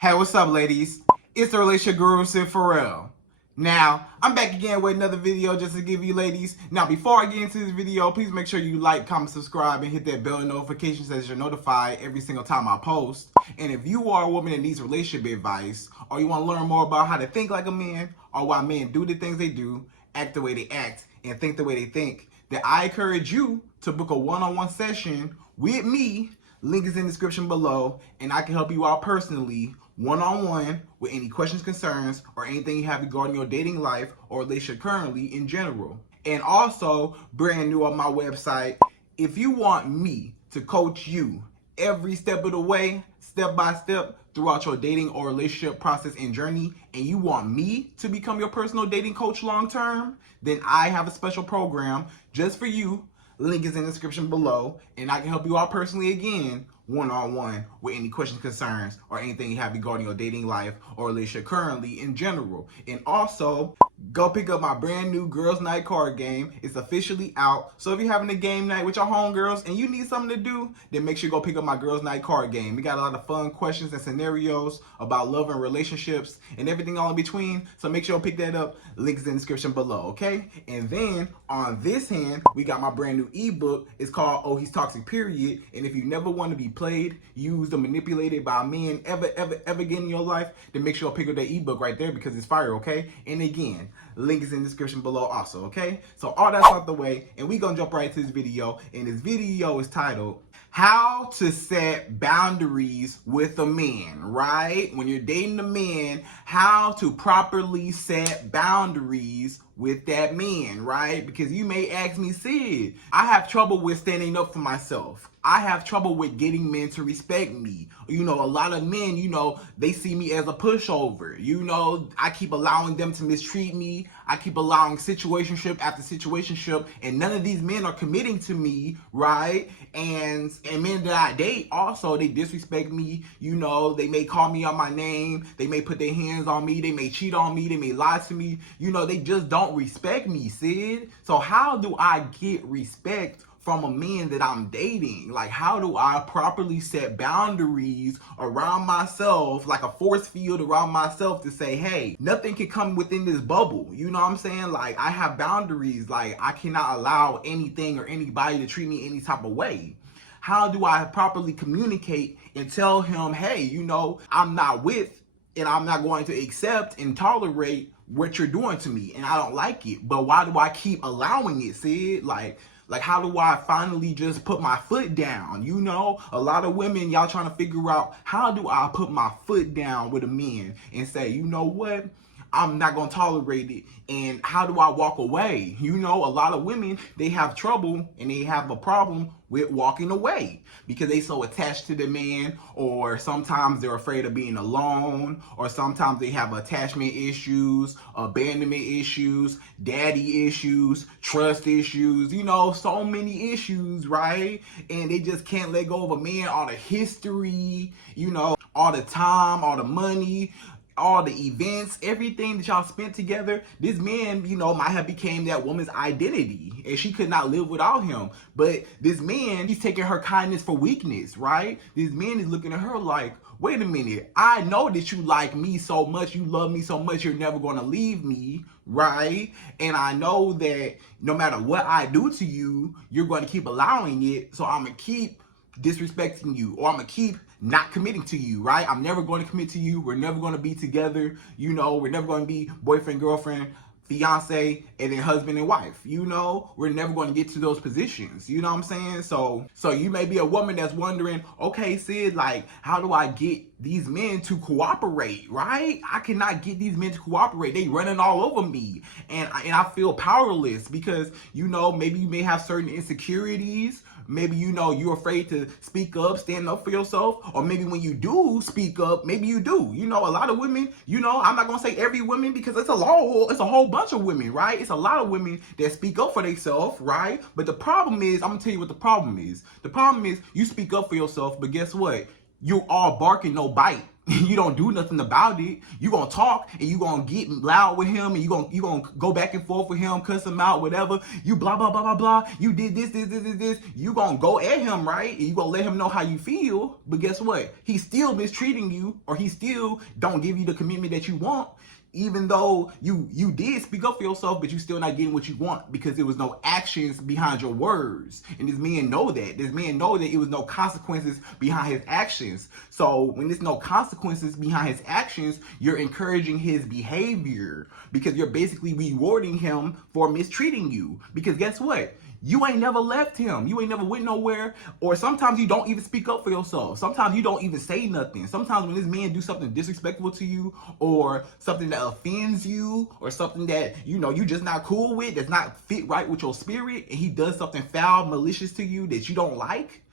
Hey, what's up, ladies? It's the relationship guru, Sydd Ferrell. Now, I'm back again with another video just to give you ladies. Now, before I get into this video, please make sure you like, comment, subscribe, and hit that bell notification so that you're notified every single time I post. And if you are a woman that needs relationship advice, or you want to learn more about how to think like a man, or why men do the things they do, act the way they act, and think the way they think, then I encourage you to book a one-on-one session with me. Link is in the description below, and I can help you out personally, one-on-one, with any questions, concerns, or anything you have regarding your dating life or relationship currently in general. And also, brand new on my website, if you want me to coach you every step of the way, step by step, throughout your dating or relationship process and journey, and you want me to become your personal dating coach long term, then I have a special program just for you. Link is in the description below, and I can help you out personally again, one-on-one, with any questions, concerns, or anything you have regarding your dating life or relationship currently in general. And also, go pick up my brand new Girls Night card game. It's officially out. So if you're having a game night with your homegirls and you need something to do, then make sure you go pick up my Girls Night card game. We got a lot of fun questions and scenarios about love and relationships and everything all in between. So make sure you pick that up. Link is in the description below, okay? And then on this hand, we got my brand new ebook. It's called Oh He's Toxic, Period. And if you never want to be played, used, or manipulated by men ever again in your life, then make sure you pick up that ebook right there because it's fire, okay? And again, link is in the description below also, okay? So all that's out the way, and we gonna jump right to this video. And this video is titled How to Set Boundaries with a Man, right? When you're dating a man, how to properly set boundaries with that man, right? Because you may ask me, Sid, I have trouble with standing up for myself. I have trouble with getting men to respect me. You know, a lot of men, you know, they see me as a pushover. You know, I keep allowing them to mistreat me. I keep allowing situationship after situationship, and none of these men are committing to me, right? And men that I date also, they disrespect me. You know, they may call me on my name. They may put their hands on me. They may cheat on me. They may lie to me. You know, they just don't respect me, Sid. So how do I get respect from a man that I'm dating? Like, how do I properly set boundaries around myself, like a force field around myself, to say, hey, nothing can come within this bubble? You know what I'm saying? Like, I have boundaries. Like, I cannot allow anything or anybody to treat me any type of way. How do I properly communicate and tell him, hey, you know, I'm not with and I'm not going to accept and tolerate what you're doing to me, and I don't like it, but why do I keep allowing it, Sid? Like how do I finally just put my foot down? You know, a lot of women, y'all trying to figure out, how do I put my foot down with a man and say, you know what, I'm not going to tolerate it, and how do I walk away? You know, a lot of women, they have trouble and they have a problem with walking away because they so attached to the man, or sometimes they're afraid of being alone, or sometimes they have attachment issues, abandonment issues, daddy issues, trust issues, you know, so many issues, right? And they just can't let go of a man, all the history, you know, all the time, all the money, all the events, everything that y'all spent together. This man, you know, might have became that woman's identity, and she could not live without him. But this man, he's taking her kindness for weakness, right? This man is looking at her like, wait a minute, I know that you like me so much, you love me so much, you're never going to leave me, right? And I know that no matter what I do to you, you're going to keep allowing it, so I'm going to keep disrespecting you, or I'm going to keep not committing to you, right? I'm never going to commit to you. We're never going to be together. You know, we're never going to be boyfriend, girlfriend, fiance, and then husband and wife. You know, we're never going to get to those positions. You know what I'm saying? So you may be a woman that's wondering, okay, Sid, like, how do I get these men to cooperate, right? I cannot get these men to cooperate. They running all over me, and I feel powerless because, you know, maybe you may have certain insecurities. Maybe, you know, you're afraid to speak up, stand up for yourself. Or maybe when you do speak up, maybe you do. You know, a lot of women, you know, I'm not going to say every woman because it's a whole bunch of women, right? It's a lot of women that speak up for themselves, right? But the problem is, I'm going to tell you what the problem is. The problem is you speak up for yourself, but guess what? You're all bark and no bite. you don't do nothing about it. You gonna talk and you gonna get loud with him and you gonna go back and forth with him, cuss him out, whatever. You blah blah blah blah blah. You did this. You gonna go at him, right? And you gonna let him know how you feel. But guess what? He's still mistreating you, or he still don't give you the commitment that you want. Even though you did speak up for yourself, but you still not getting what you want because there was no actions behind your words. And this man know that. This man know that it was no consequences behind his actions. So when there's no consequences behind his actions, you're encouraging his behavior because you're basically rewarding him for mistreating you. Because guess what? You ain't never left him. You ain't never went nowhere. Or sometimes you don't even speak up for yourself. Sometimes you don't even say nothing. Sometimes when this man do something disrespectful to you, or something that offends you, or something that, you know, you just not cool with, that's not fit right with your spirit, and he does something foul, malicious to you that you don't like,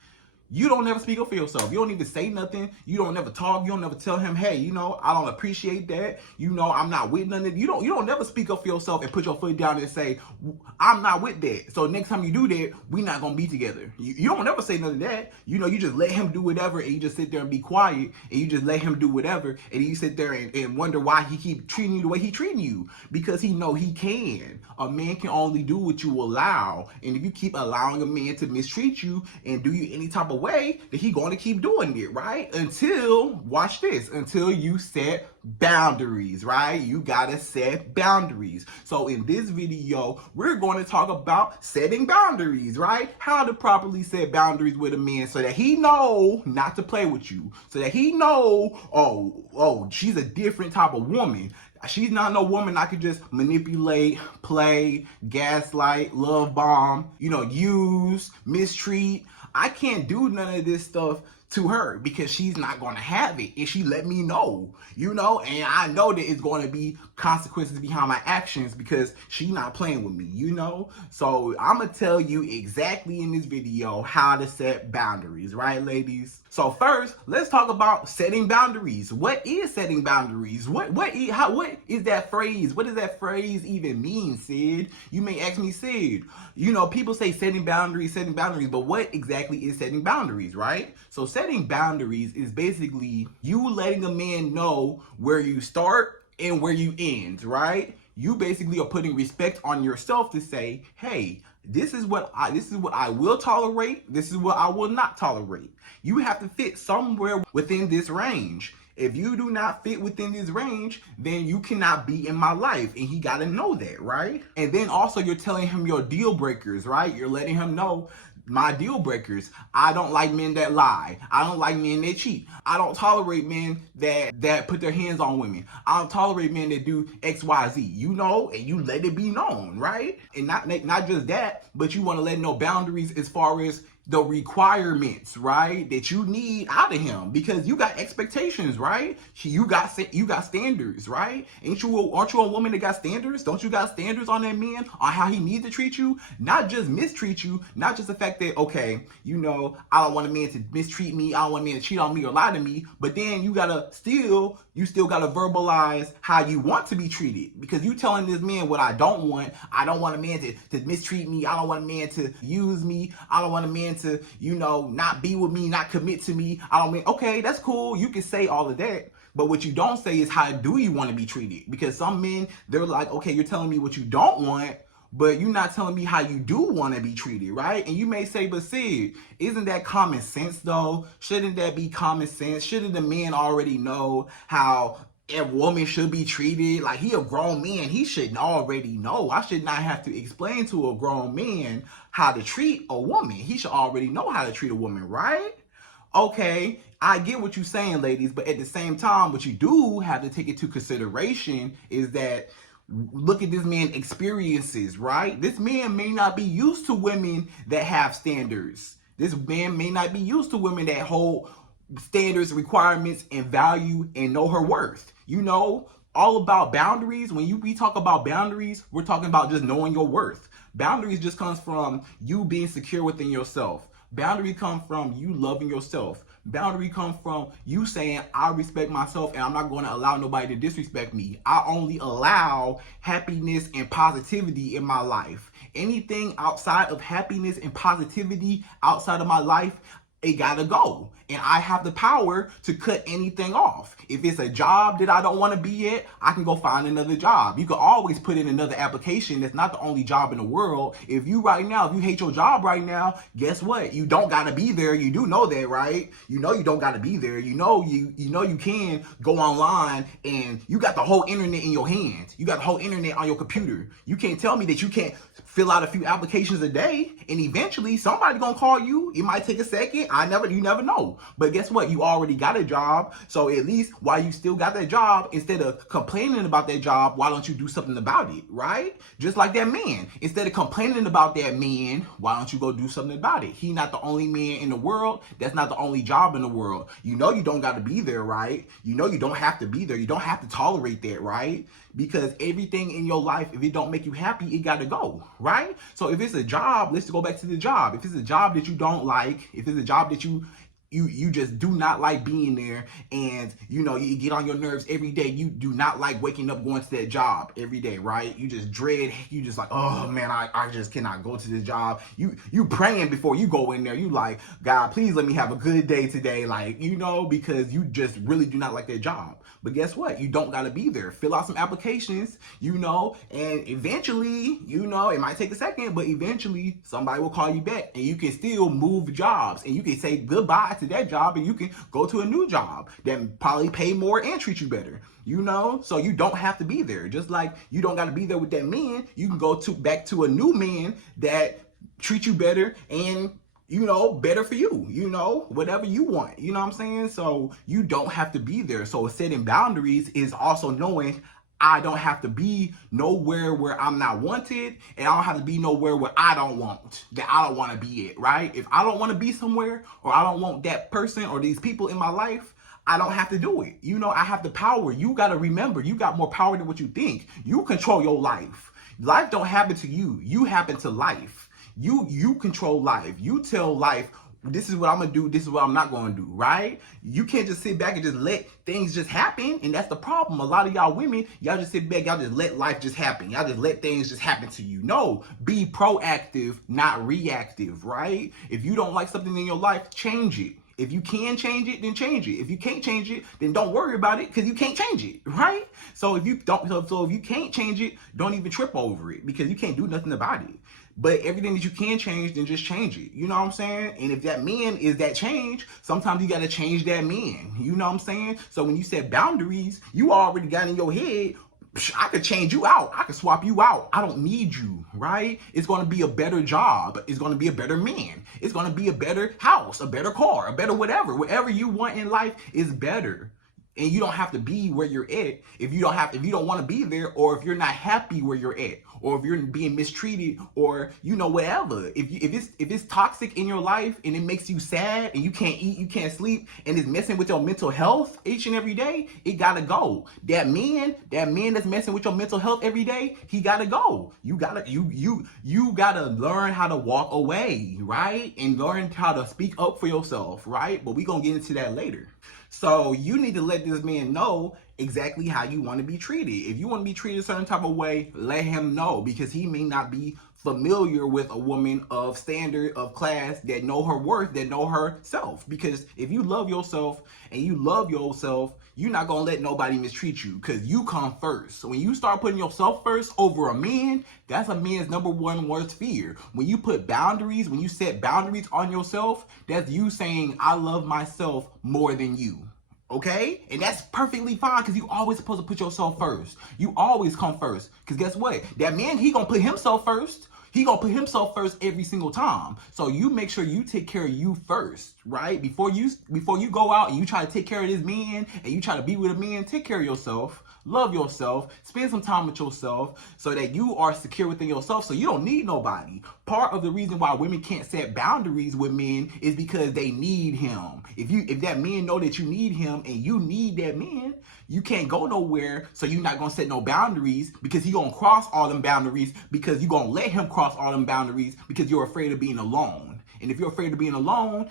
you don't never speak up for yourself. You don't even say nothing. You don't never talk. You don't never tell him, hey, you know, I don't appreciate that. You know, I'm not with none of it. You don't never speak up for yourself and put your foot down and say, I'm not with that. So next time you do that, we not gonna be together. You don't never say none of that. You know, you just let him do whatever and you just sit there and be quiet and you just let him do whatever and you sit there and wonder why he keep treating you the way he treating you. Because he know he can. A man can only do what you allow. And if you keep allowing a man to mistreat you and do you any type of way, that he going to keep doing it, right? Until, watch this, until you set boundaries, right? You gotta set boundaries. So in this video, we're going to talk about setting boundaries, right? How to properly set boundaries with a man so that he know not to play with you. So that he know, oh, she's a different type of woman. She's not no woman I could just manipulate, play, gaslight, love bomb, you know, use, mistreat. I can't do none of this stuff to her because she's not going to have it. And she let me know, you know, and I know that it's going to be consequences behind my actions because she's not playing with me, you know. So I'm going to tell you exactly in this video how to set boundaries, right, ladies? So first, let's talk about setting boundaries. What is setting boundaries? What is that phrase? What does that phrase even mean, Sydd? You may ask me, Sydd, you know, people say setting boundaries, but what exactly is setting boundaries, right? So setting boundaries is basically you letting a man know where you start and where you end, right? You basically are putting respect on yourself to say, hey, this is what I will tolerate. This is what I will not tolerate. You have to fit somewhere within this range. If you do not fit within this range, then you cannot be in my life. And he got to know that, right? And then also you're telling him your deal breakers, right? You're letting him know my deal breakers. I don't like men that lie. I don't like men that cheat. I don't tolerate men that put their hands on women. I don't tolerate men that do X, Y, Z. You know, and you let it be known, right? And not just that, but you want to let know boundaries as far as the requirements, right, that you need out of him, because you got expectations, right? You got standards, right? Aren't you a woman that got standards? Don't you got standards on that man on how he needs to treat you? Not just mistreat you, not just the fact that, okay, you know, I don't want a man to mistreat me, I don't want a man to cheat on me or lie to me, but then you still gotta verbalize how you want to be treated, because you telling this man what I don't want. I don't want a man to mistreat me. I don't want a man to use me. I don't want a man to, you know, not be with me, not commit to me. Okay, that's cool. You can say all of that. But what you don't say is how do you want to be treated? Because some men, they're like, okay, you're telling me what you don't want, but you're not telling me how you do want to be treated, right? And you may say, but Sydd, isn't that common sense though? Shouldn't that be common sense? Shouldn't the man already know how a woman should be treated? Like, he a grown man, he should already know. I should not have to explain to a grown man how to treat a woman. He should already know how to treat a woman, right? Okay, I get what you're saying, ladies, but at the same time, what you do have to take into consideration is that look at this man's experiences, right? This man may not be used to women that have standards. This man may not be used to women that hold standards, requirements, and value and know her worth. You know, all about boundaries. When we talk about boundaries, we're talking about just knowing your worth. Boundaries just comes from you being secure within yourself. Boundary come from you loving yourself. Boundary come from you saying, I respect myself and I'm not going to allow nobody to disrespect me. I only allow happiness and positivity in my life. Anything outside of happiness and positivity outside of my life, it gotta go. And I have the power to cut anything off. If it's a job that I don't want to be at, I can go find another job. You can always put in another application. That's not the only job in the world. If you hate your job right now, guess what? You don't gotta be there. You do know that, right? You know you don't gotta be there. You know you can go online, and you got the whole internet in your hands. You got the whole internet on your computer. You can't tell me that you can't fill out a few applications a day, and eventually somebody gonna call you. It might take a second. You never know. But guess what? You already got a job. So at least while you still got that job, instead of complaining about that job, why don't you do something about it, right? Just like that man. Instead of complaining about that man, why don't you go do something about it? He not the only man in the world. That's not the only job in the world. You know you don't got to be there, right? You know you don't have to be there. You don't have to tolerate that, right? Because everything in your life, if it don't make you happy, it got to go, right? So if it's a job, let's go back to the job. If it's a job that you don't like, if it's a job that you just do not like being there, and you get on your nerves every day. You do not like waking up going to that job every day, right? You just dread, you just like, oh man, I just cannot go to this job. You praying before you go in there. You like, God, please let me have a good day today, like, because you just really do not like that job. But guess what? You don't got to be there. Fill out some applications, and eventually, it might take a second, but eventually somebody will call you back, and you can still move jobs, and you can say goodbye to that job, and you can go to a new job that probably pay more and treat you better. So you don't have to be there. Just like you don't got to be there with that man, you can go back to a new man that treats you better and better for you, whatever you want, what I'm saying? So you don't have to be there. So setting boundaries is also knowing I don't have to be nowhere where I'm not wanted, and I don't have to be nowhere where I don't want to be at, right? If I don't want to be somewhere, or I don't want that person or these people in my life, I don't have to do it. I have the power. You got to remember, you got more power than what you think. You control your life. Life don't happen to you. You happen to life. You control life. You tell life, this is what I'm going to do, this is what I'm not going to do, right? You can't just sit back and just let things just happen. And that's the problem. A lot of y'all women, y'all just sit back, y'all just let life just happen. Y'all just let things just happen to you. No, be proactive, not reactive, right? If you don't like something in your life, change it. If you can change it, then change it. If you can't change it, then don't worry about it, because you can't change it, right? So if you can't change it, don't even trip over it, because you can't do nothing about it. But everything that you can change, then just change it. You know what I'm saying? And if that man is that change, sometimes you got to change that man. You know what I'm saying? So when you set boundaries, you already got in your head, I could change you out. I could swap you out. I don't need you, right? It's going to be a better job. It's going to be a better man. It's going to be a better house, a better car, a better whatever. Whatever you want in life is better. And you don't have to be where you're at if you don't want to be there, or if you're not happy where you're at, or if you're being mistreated, or whatever. If it's toxic in your life and it makes you sad and you can't eat, you can't sleep, and it's messing with your mental health each and every day, it gotta go. That man that's messing with your mental health every day, he gotta go. You gotta learn how to walk away, right? And learn how to speak up for yourself, right? But we gonna get into that later. So you need to let this man know exactly how you want to be treated. If you want to be treated a certain type of way, let him know, because he may not be familiar with a woman of standard, of class, that know her worth, that know herself. Because if you love yourself and you love yourself, you're not going to let nobody mistreat you, because you come first. So when you start putting yourself first over a man, that's a man's number one worst fear. When you put boundaries, when you set boundaries on yourself, that's you saying, I love myself more than you. Okay? And that's perfectly fine, because you always supposed to put yourself first. You always come first. Because guess what? That man, he going to put himself first. He gonna put himself first every single time. So you make sure you take care of you first, right? Before you go out and you try to take care of this man, and you try to be with a man, take care of yourself. Love yourself. Spend some time with yourself, so that you are secure within yourself, so you don't need nobody. Part of the reason why women can't set boundaries with men is because they need him. If that man know that you need him and you need that man, you can't go nowhere. So you're not gonna set no boundaries, because he gonna cross all them boundaries, because you gonna let him cross all them boundaries, because you're afraid of being alone. And if you're afraid of being alone,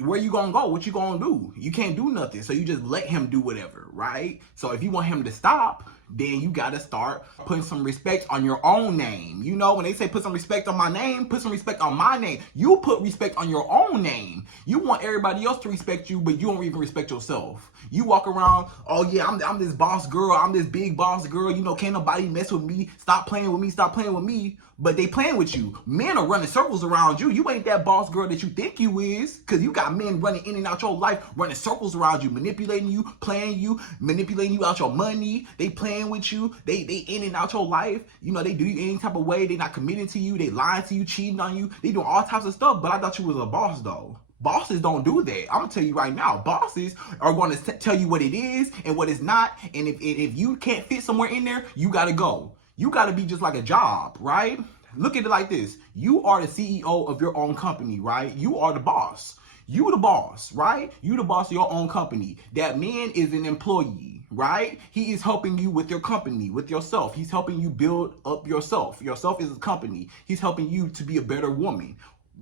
where you gonna go? What you gonna do? You can't do nothing. So you just let him do whatever, right? So if you want him to stop, then you gotta start putting some respect on your own name. You know, when they say put some respect on my name, put some respect on my name. You put respect on your own name. You want everybody else to respect you, but you don't even respect yourself. You walk around, oh yeah, I'm this boss girl, I'm this big boss girl, you know, can't nobody mess with me, stop playing with me, stop playing with me. But they playing with you. Men are running circles around you. You ain't that boss girl that you think you is, because you got men running in and out your life, running circles around you, manipulating you, playing you, manipulating you out your money. They playing with you. They in and out your life. You know, they do you any type of way. They not committing to you. They lying to you, cheating on you. They doing all types of stuff. But I thought you was a boss though. Bosses don't do that. I'm gonna tell you right now. Bosses are going to tell you what it is and what it's not. And if you can't fit somewhere in there, you gotta go. You gotta be just like a job, right? Look at it like this. You are the CEO of your own company, right? You are the boss. You the boss, right? You the boss of your own company. That man is an employee, right? He is helping you with your company, with yourself. He's helping you build up yourself. Yourself is a company. He's helping you to be a better woman.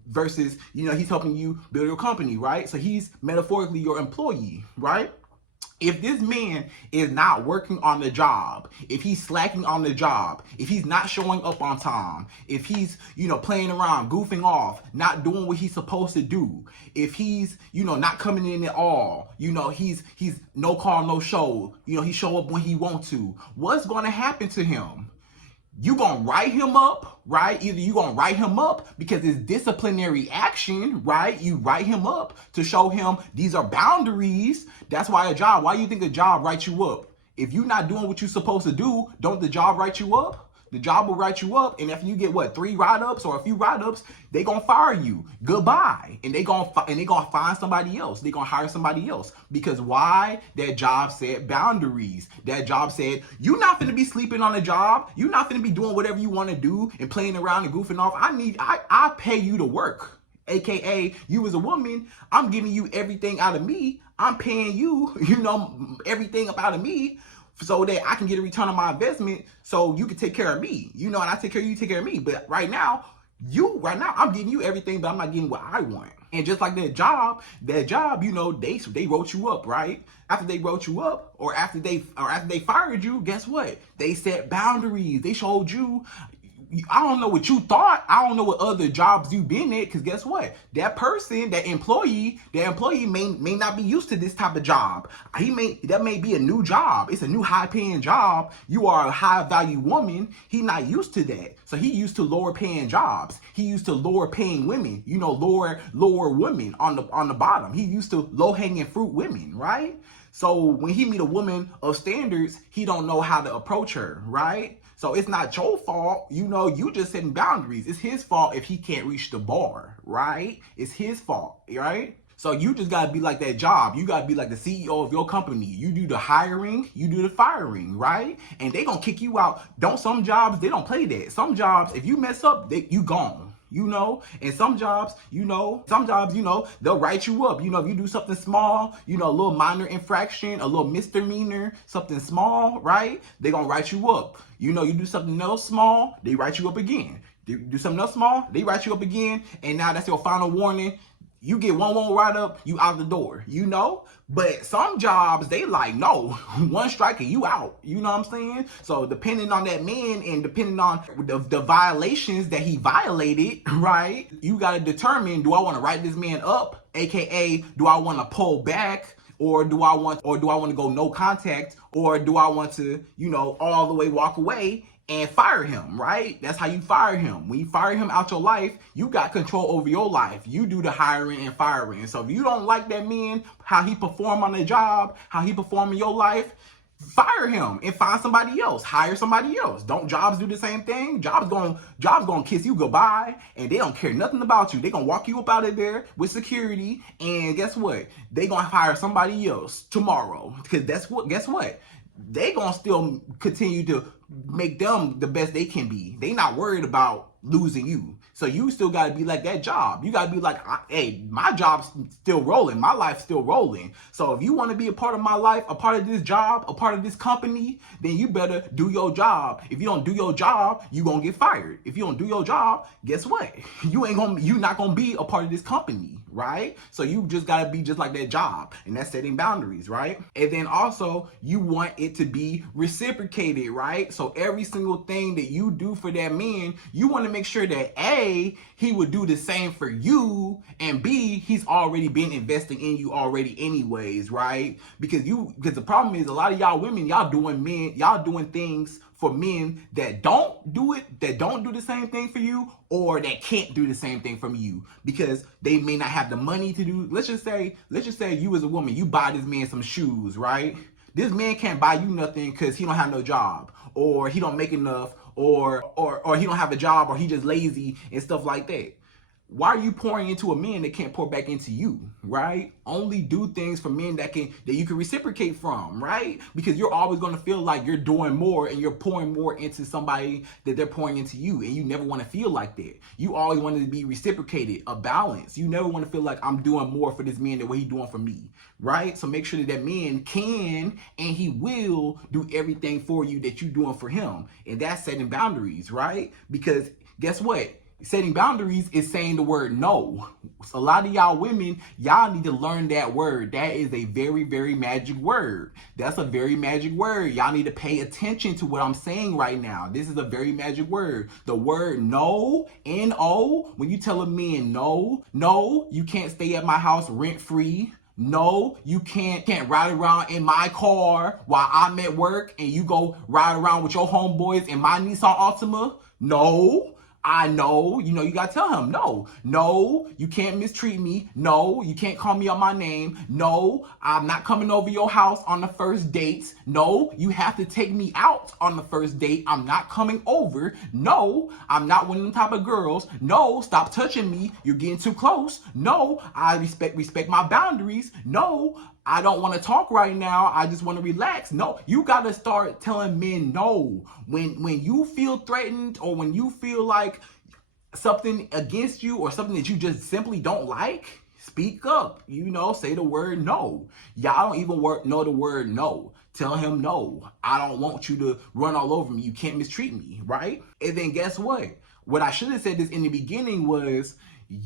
Versus, you know, he's helping you build your company, right? So he's metaphorically your employee, right? If this man is not working on the job, if he's slacking on the job, if he's not showing up on time, if he's, you know, playing around, goofing off, not doing what he's supposed to do, if he's, you know, not coming in at all, you know, he's no call, no show, you know, he show up when he wants to, what's going to happen to him? You gonna write him up, right? Either you gonna write him up because it's disciplinary action, right? You write him up to show him these are boundaries. That's why why you think a job writes you up? If you're not doing what you're supposed to do, don't the job write you up? The job will write you up, and if you get what, 3 write-ups or a few write-ups, they gonna fire you. Goodbye, and they gonna find somebody else. They gonna hire somebody else because why? That job said boundaries. That job said you not gonna be sleeping on the job. You not gonna be doing whatever you want to do and playing around and goofing off. I pay you to work. AKA, you as a woman, I'm giving you everything out of me. I'm paying you, you know, everything out of me, so that I can get a return on my investment, so you can take care of me, you know, and I take care of you, take care of me. But right now, I'm giving you everything, but I'm not getting what I want. And just like that job, you know, they wrote you up, right? After they wrote you up, or after they fired you, guess what? They set boundaries. They showed you. I don't know what you thought. I don't know what other jobs you've been at, because guess what? That person, that employee may not be used to this type of job. That may be a new job. It's a new high-paying job. You are a high-value woman. He not used to that. So he used to lower-paying jobs. He used to lower-paying women. You know, lower women on the bottom. He used to low-hanging fruit women, right? So when he meet a woman of standards, he don't know how to approach her, right? So it's not your fault, you know, you just setting boundaries. It's his fault if he can't reach the bar, right? It's his fault, right? So you just gotta be like that job. You gotta be like the CEO of your company. You do the hiring, you do the firing, right? And they gonna kick you out. Some jobs, they don't play that. Some jobs, if you mess up, you gone. You know, and some jobs, you know, they'll write you up. You know, if you do something small, you know, a little minor infraction, a little misdemeanor, something small, right? They're going to write you up. You know, you do something else small, they write you up again. You do something else small, they write you up again. And now that's your final warning. You get one write-up, you out the door, you know? But some jobs, they like, no, one strike and you out. You know what I'm saying? So depending on that man and depending on the violations that he violated, right? You got to determine, do I want to write this man up? AKA, do I want to pull back? Or do I want to go no contact? Or do I want to, you know, all the way walk away and fire him, right? That's how you fire him. When you fire him out your life, you got control over your life. You do the hiring and firing. So if you don't like that man, how he perform on the job, how he perform in your life, fire him and find somebody else. Hire somebody else. Don't jobs do the same thing? Jobs gonna kiss you goodbye, and they don't care nothing about you. They gonna walk you up out of there with security, and guess what? They gonna hire somebody else tomorrow. Because guess what? They gonna still continue to make them the best they can be. They not worried about losing you. So you still got to be like that job. You got to be like, hey, my job's still rolling. My life's still rolling. So if you want to be a part of my life, a part of this job, a part of this company, then you better do your job. If you don't do your job, you going to get fired. If you don't do your job, guess what? You're not going to be a part of this company, right? So you just gotta be just like that job, and that's setting boundaries, right? And then also you want it to be reciprocated, right? So every single thing that you do for that man, you want to make sure that A, he would do the same for you, and B, he's already been investing in you already anyways, right? Because the problem is a lot of y'all women, y'all doing things for men that don't do the same thing for you, or that can't do the same thing from you because they may not have the money to do. Let's just say you as a woman, you buy this man some shoes, right? This man can't buy you nothing because he don't have no job, or he don't make enough, or he don't have a job, or he just lazy and stuff like that. Why are you pouring into a man that can't pour back into you, right? Only do things for men that you can reciprocate from, right? Because you're always going to feel like you're doing more and you're pouring more into somebody that they're pouring into you, and you never want to feel like that. You always want it to be reciprocated, a balance. You never want to feel like I'm doing more for this man than what he's doing for me, right? So make sure that man can and he will do everything for you that you're doing for him, and that's setting boundaries, right? Because guess what? Setting boundaries is saying the word no. A lot of y'all women, y'all need to learn that word. That is a very, very magic word. That's a very magic word. Y'all need to pay attention to what I'm saying right now. This is a very magic word. The word no, N-O, when you tell a man no, you can't stay at my house rent free. No, you can't ride around in my car while I'm at work and you go ride around with your homeboys in my Nissan Altima. No. I know, you gotta tell him, no, you can't mistreat me. No, you can't call me on my name. No, I'm not coming over your house on the first date. No, you have to take me out on the first date. I'm not coming over. No, I'm not one of them type of girls. No, stop touching me. You're getting too close. No, I respect my boundaries. No, I don't want to talk right now. I just want to relax. No, you got to start telling men no. When you feel threatened, or when you feel like something against you, or something that you just simply don't like, speak up. Say the word no. Y'all don't even know the word no. Tell him no. I don't want you to run all over me. You can't mistreat me, right? And then guess what? What I should have said this in the beginning was,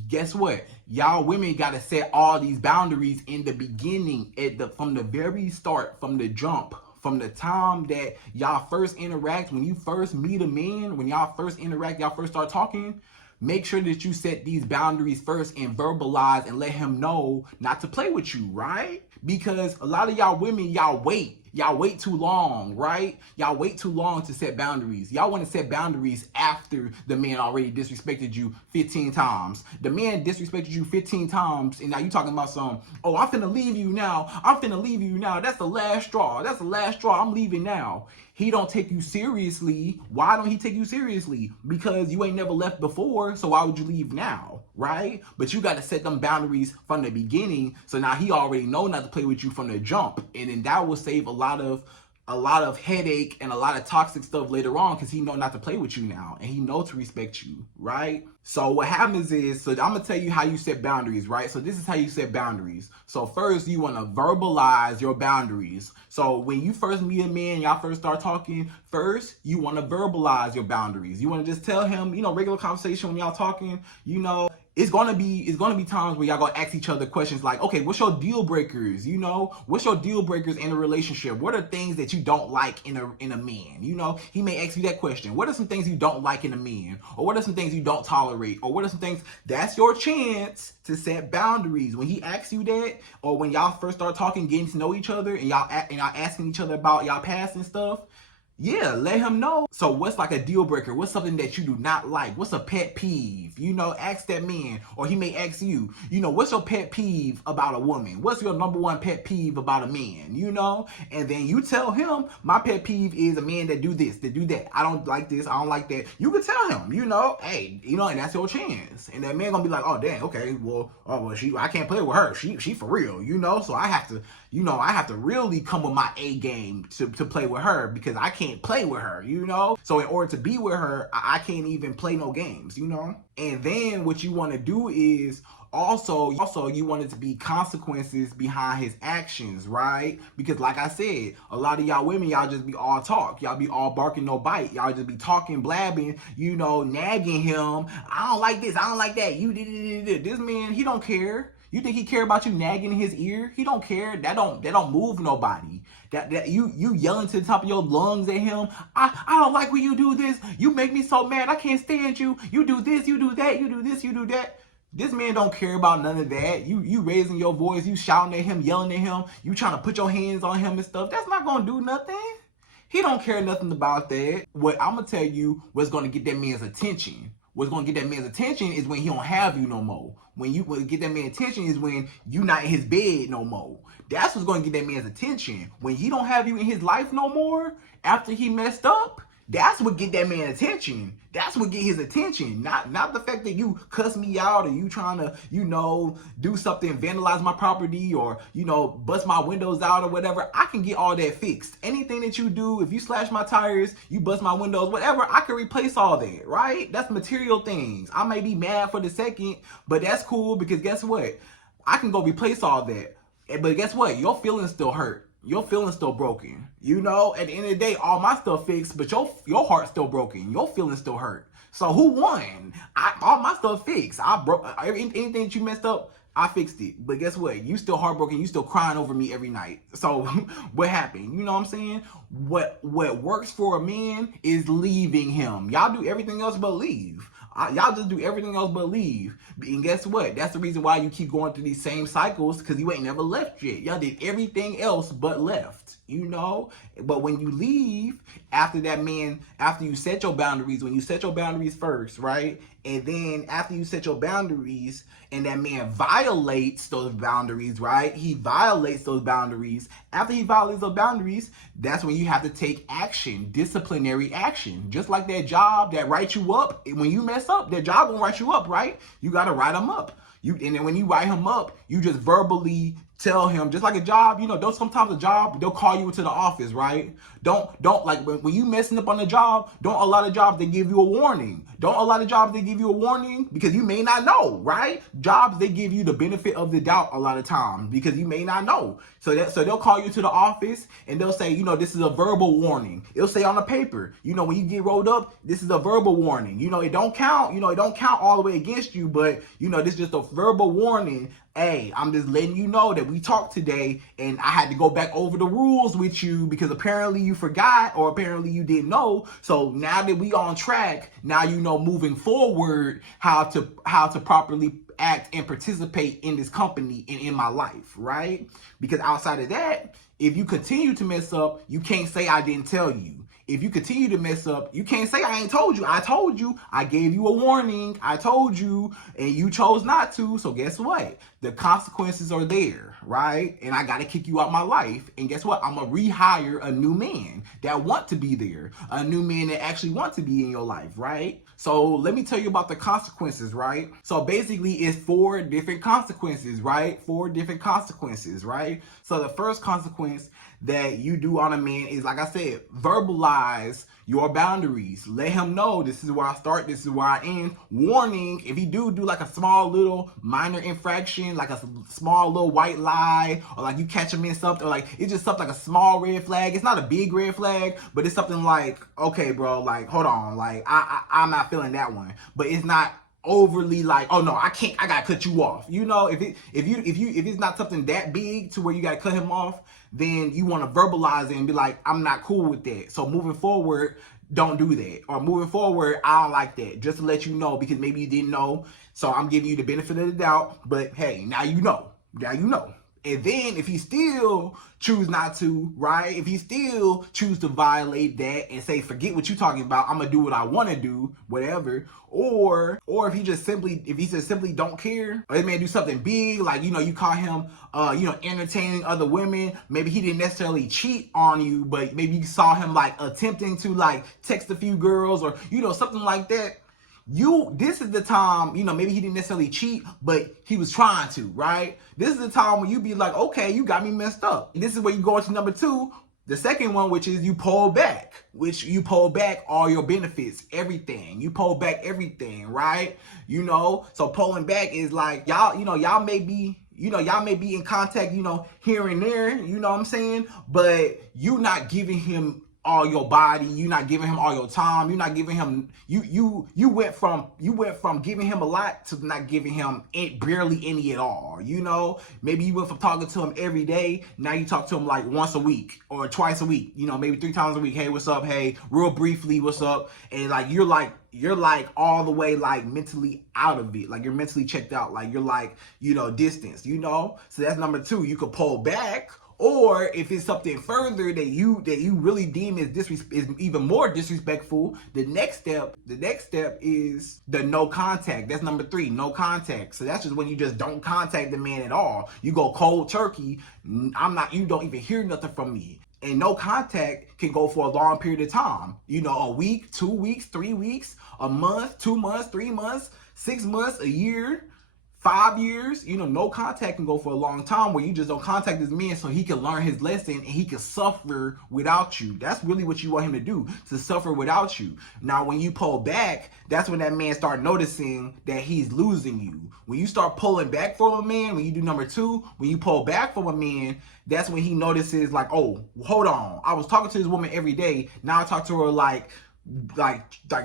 guess what? Y'all women got to set all these boundaries in the beginning, from the very start, from the jump, from the time that y'all first interact. When you first meet a man, when y'all first interact, y'all first start talking, make sure that you set these boundaries first and verbalize and let him know not to play with you, right? Because a lot of y'all women, y'all wait too long, right? Y'all wait too long to set boundaries. Y'all want to set boundaries after the man already disrespected you 15 times. The man disrespected you 15 times, and now you talking about I'm finna leave you now. That's the last straw. I'm leaving now. He don't take you seriously. Why don't he take you seriously? Because you ain't never left before, so why would you leave now, right? But you got to set them boundaries from the beginning, so now he already know not to play with you from the jump, and then that will save a lot of headache and a lot of toxic stuff later on, because he know not to play with you now, and he know to respect you, right? So what happens is, so I'm gonna tell you how you set boundaries, right? So this is how you set boundaries. So first, you want to verbalize your boundaries. So when you first meet a man, y'all first start talking, first you want to verbalize your boundaries. You want to just tell him, regular conversation when y'all talking, it's gonna be times where y'all gonna ask each other questions like, okay, what's your deal breakers? What's your deal breakers in a relationship? What are things that you don't like in a man? He may ask you that question. What are some things you don't like in a man? Or what are some things you don't tolerate? Or what are some things? That's your chance to set boundaries. When he asks you that, or when y'all first start talking, getting to know each other, and y'all asking each other about y'all past and stuff, yeah, let him know. So what's like a deal breaker? What's something that you do not like? What's a pet peeve? Ask that man, or he may ask you, what's your pet peeve about a woman? What's your number one pet peeve about a man? And then you tell him, my pet peeve is a man that do this, that do that. I don't like this, I don't like that. You can tell him, hey, and that's your chance. And that man gonna be like, oh dang, okay, I can't play with her. She for real, so I have to really come with my A game to play with her, because I can't play with her, So in order to be with her, I can't even play no games, And then what you want to do is also you want it to be consequences behind his actions, right? Because like I said, a lot of y'all women, y'all just be all talk. Y'all be all barking, no bite. Y'all just be talking, blabbing, nagging him. I don't like this, I don't like that. You did. This man, he don't care. You think he care about you nagging in his ear? He don't care. That don't move nobody. That you yelling to the top of your lungs at him. I don't like when you do this. You make me so mad. I can't stand you. You do this, you do that, you do this, you do that. This man don't care about none of that. You raising your voice, you shouting at him, yelling at him, you trying to put your hands on him and stuff. That's not gonna do nothing. He don't care nothing about that. What I'm gonna tell you, what's gonna get that man's attention. What's gonna get that man's attention is when he don't have you no more. When get that man's attention is when you not in his bed no more. That's what's gonna get that man's attention. When he don't have you in his life no more, after he messed up, that's what get that man attention. That's what get his attention. Not the fact that you cuss me out or you trying to, do something, vandalize my property or, bust my windows out or whatever. I can get all that fixed. Anything that you do, if you slash my tires, you bust my windows, whatever, I can replace all that, right? That's material things. I may be mad for the second, but that's cool because guess what? I can go replace all that. But guess what? Your feelings still hurt. Your feelings still broken. At the end of the day, all my stuff fixed, but your heart's still broken. Your feelings still hurt. So who won? All my stuff fixed. I broke anything that you messed up. I fixed it. But guess what? You still heartbroken. You still crying over me every night. So what happened? You know what I'm saying? What works for a man is leaving him. Y'all do everything else but leave. Y'all just do everything else but leave. And guess what? That's the reason why you keep going through these same cycles, because you ain't never left yet. Y'all did everything else but left, But when you leave, after you set your boundaries, when you set your boundaries first, right? And then after you set your boundaries and that man violates those boundaries, right? He violates those boundaries. After he violates those boundaries, that's when you have to take action, disciplinary action. Just like that job that writes you up. When you mess up, that job will write you up, right? You got to write them up. And then when you write him up, you just verbally tell him, just like a job, sometimes a job, they'll call you into the office, right? Don't like when you messing up on the job, don't a lot of jobs, they give you a warning. Don't a lot of jobs, they give you a warning because you may not know, right? Jobs, they give you the benefit of the doubt a lot of times because you may not know. So they'll call you to the office and they'll say, this is a verbal warning. It'll say on the paper, when you get rolled up, this is a verbal warning. It don't count, it don't count all the way against you, but this is just a verbal warning. Hey, I'm just letting you know that we talked today and I had to go back over the rules with you because apparently you forgot or apparently you didn't know. So now that we on track, now moving forward how to properly act and participate in this company and in my life, right? Because outside of that, if you continue to mess up, you can't say I didn't tell you. If you continue to mess up, you can't say I ain't told you. I told you. I gave you a warning. I told you, and you chose not to. So guess what? The consequences are there, right? And I got to kick you out my life. And guess what? I'm going to rehire a new man that want to be there. A new man that actually want to be in your life, right? So let me tell you about the consequences, right? So basically it's 4 different consequences, right? 4 different consequences, right? So the first consequence that you do on a man is, like I said, verbalize your boundaries. Let him know this is where I start, this is where I end. Warning, if he do like a small little minor infraction, like a small little white lie, or like you catch him in something, or like it's just something like a small red flag. It's not a big red flag, but it's something like, okay, bro, like hold on, like I'm not feeling that one. But it's not overly like, oh no, I gotta cut you off. If it's not something that big to where you gotta cut him off, then you want to verbalize it and be like, I'm not cool with that. So moving forward, don't do that. Or moving forward, I don't like that. Just to let you know, because maybe you didn't know. So I'm giving you the benefit of the doubt. But hey, now you know. Now you know. And then if he still choose not to, right? If he still choose to violate that and say, forget what you're talking about, I'm gonna do what I want to do, whatever. Or if he just simply don't care, or he may do something big, like, you call him, entertaining other women. Maybe he didn't necessarily cheat on you, but maybe you saw him like attempting to like text a few girls or, something like that. This is the time, maybe he didn't necessarily cheat, but he was trying to, right? This is the time when you be like, okay, you got me messed up. And this is where you go into number 2, the second one, which is you pull back, all your benefits, everything. You pull back everything, right? So pulling back is like, y'all may be in contact, here and there, you know what I'm saying? But you not giving him all your body, you're not giving him all your time, you're not giving him, you went from giving him a lot to not giving him barely any at all. You know, maybe you went from talking to him every day, now you talk to him like once a week or twice a week, you know, maybe 3 times a week. Hey, what's up? Hey, real briefly, what's up? And like you're like all the way like mentally out of it, like you're mentally checked out, like you're like, you know, distance, you know. So that's number 2. You could pull back. Or if it's something further that you really deem is even more disrespectful, the next step is the no contact. That's number 3, no contact. So that's just when you just don't contact the man at all. You go cold turkey. You don't even hear nothing from me. And no contact can go for a long period of time. You know, a week, 2 weeks, 3 weeks, a month, 2 months, 3 months, 6 months, a year, 5 years. You know, no contact can go for a long time where you just don't contact this man so he can learn his lesson and he can suffer without you. That's really what you want him to do, to suffer without you. Now, when you pull back, that's when that man start noticing that he's losing you. When you start pulling back from a man, when you do number 2, when you pull back from a man, that's when he notices like, oh, hold on. I was talking to this woman every day. Now I talk to her like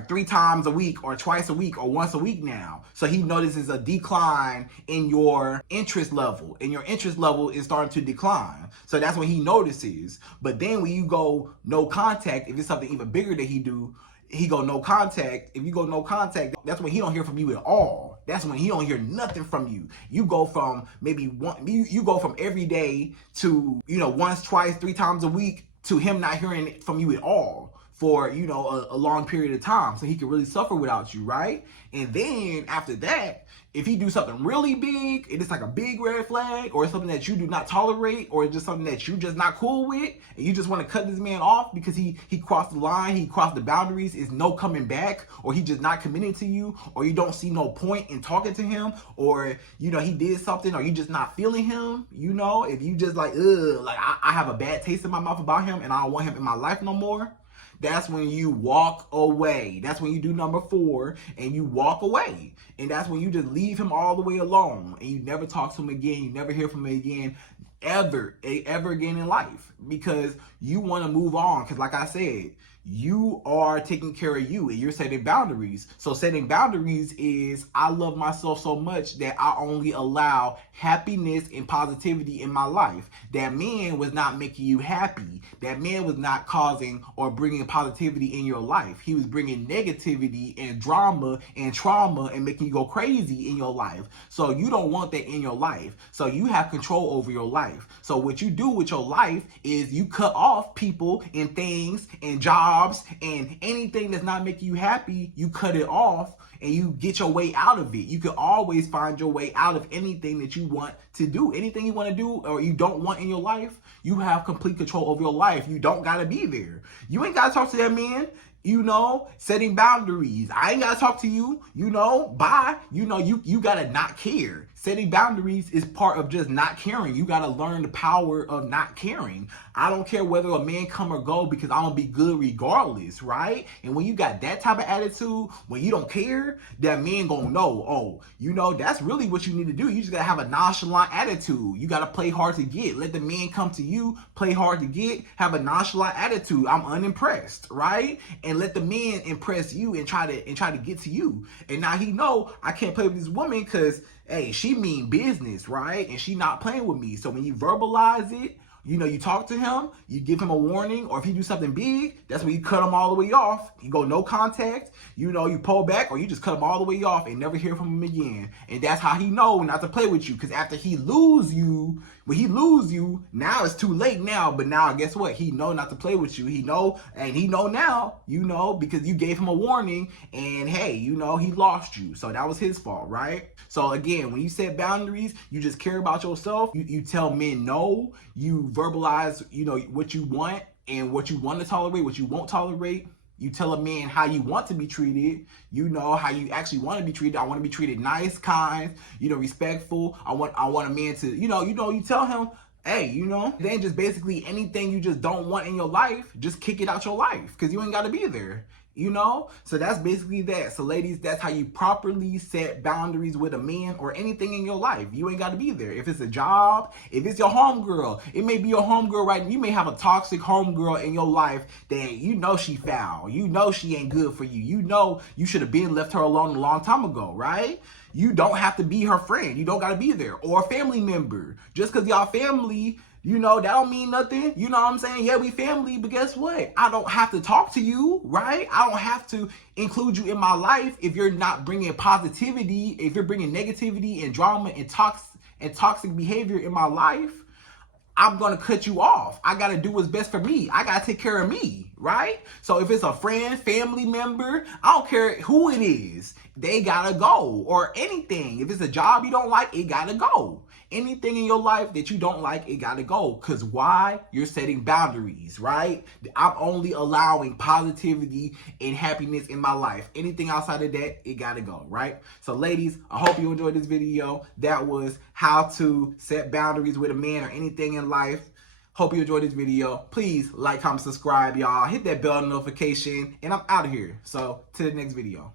3 times a week or twice a week or once a week now. So he notices a decline in your interest level, and your interest level is starting to decline. So that's when he notices. But then when you go no contact, if it's something even bigger that he go no contact. If you go no contact, that's when he don't hear from you at all. That's when he don't hear nothing from you. You go from you go from every day to, you know, once, twice, 3 times a week to him not hearing from you at all for, you know, a long period of time, so he can really suffer without you, right? And then after that, if he do something really big, and it's like a big red flag, or something that you do not tolerate, or just something that you just not cool with, and you just want to cut this man off because he crossed the line, he crossed the boundaries, is no coming back, or he just not committed to you, or you don't see no point in talking to him, or, you know, he did something, or you just not feeling him, you know, if you just like, I have a bad taste in my mouth about him, and I don't want him in my life no more, that's when you walk away. That's when you do number 4 and you walk away. And that's when you just leave him all the way alone and you never talk to him again. You never hear from him again ever again in life, because you want to move on. Because like I said, you are taking care of you and you're setting boundaries. So setting boundaries is, I love myself so much that I only allow happiness and positivity in my life. That man was not making you happy. That man was not causing or bringing positivity in your life. He was bringing negativity and drama and trauma and making you go crazy in your life. So you don't want that in your life. So you have control over your life. So what you do with your life is you cut off people and things and jobs and anything that's not making you happy. You cut it off and you get your way out of it. You can always find your way out of anything that you want to do. Anything you want to do or you don't want in your life, you have complete control over your life. You don't got to be there. You ain't got to talk to that man. You know, setting boundaries. I ain't got to talk to you, you know, bye. You know, you got to not care. Setting boundaries is part of just not caring. You got to learn the power of not caring. I don't care whether a man come or go because I'm going to be good regardless, right? And when you got that type of attitude, when you don't care, that man going to know, oh, you know, that's really what you need to do. You just got to have a nonchalant attitude. You got to play hard to get. Let the man come to you, play hard to get, have a nonchalant attitude. I'm unimpressed, right? And let the man impress you and try to get to you. And now he know I can't play with this woman because, hey, she mean business, right? And she not playing with me. So when you verbalize it, you know, you talk to him, you give him a warning, or if he do something big, that's when you cut him all the way off. You go no contact, you know, you pull back, or you just cut him all the way off and never hear from him again. And that's how he know not to play with you. Because after he lose you, when he lose you, now it's too late now. But now, guess what? He know not to play with you. He know, and he know now, you know, because you gave him a warning. And hey, you know, he lost you. So that was his fault, right? So again, when you set boundaries, you just care about yourself. You tell men no. You verbalize, you know, what you want and what you want to tolerate, what you won't tolerate. You tell a man how you want to be treated. You know how you actually want to be treated. I want to be treated nice, kind, you know, respectful. I want a man to, you tell him, hey, you know, then just basically anything you just don't want in your life, just kick it out your life because you ain't got to be there. you know? So that's basically that. So ladies, that's how you properly set boundaries with a man or anything in your life. You ain't got to be there. If it's a job, if it's your homegirl, it may be your homegirl, right? You may have a toxic homegirl in your life that you know she foul. You know she ain't good for you. You know you should have been left her alone a long time ago, right? You don't have to be her friend. You don't got to be there. Or a family member. Just because y'all family, you know, that don't mean nothing. You know what I'm saying? Yeah, we family, but guess what? I don't have to talk to you, right? I don't have to include you in my life if you're not bringing positivity, if you're bringing negativity and drama and toxic behavior in my life. I'm going to cut you off. I got to do what's best for me. I got to take care of me, right? So if it's a friend, family member, I don't care who it is, they got to go. Or anything. If it's a job you don't like, it got to go. Anything in your life that you don't like, it got to go. Because why? You're setting boundaries, right? I'm only allowing positivity and happiness in my life. Anything outside of that, it got to go, right? So ladies, I hope you enjoyed this video. That was how to set boundaries with a man or anything in life. Hope you enjoyed this video. Please like, comment, subscribe, y'all. Hit that bell notification. And I'm out of here. So, to the next video.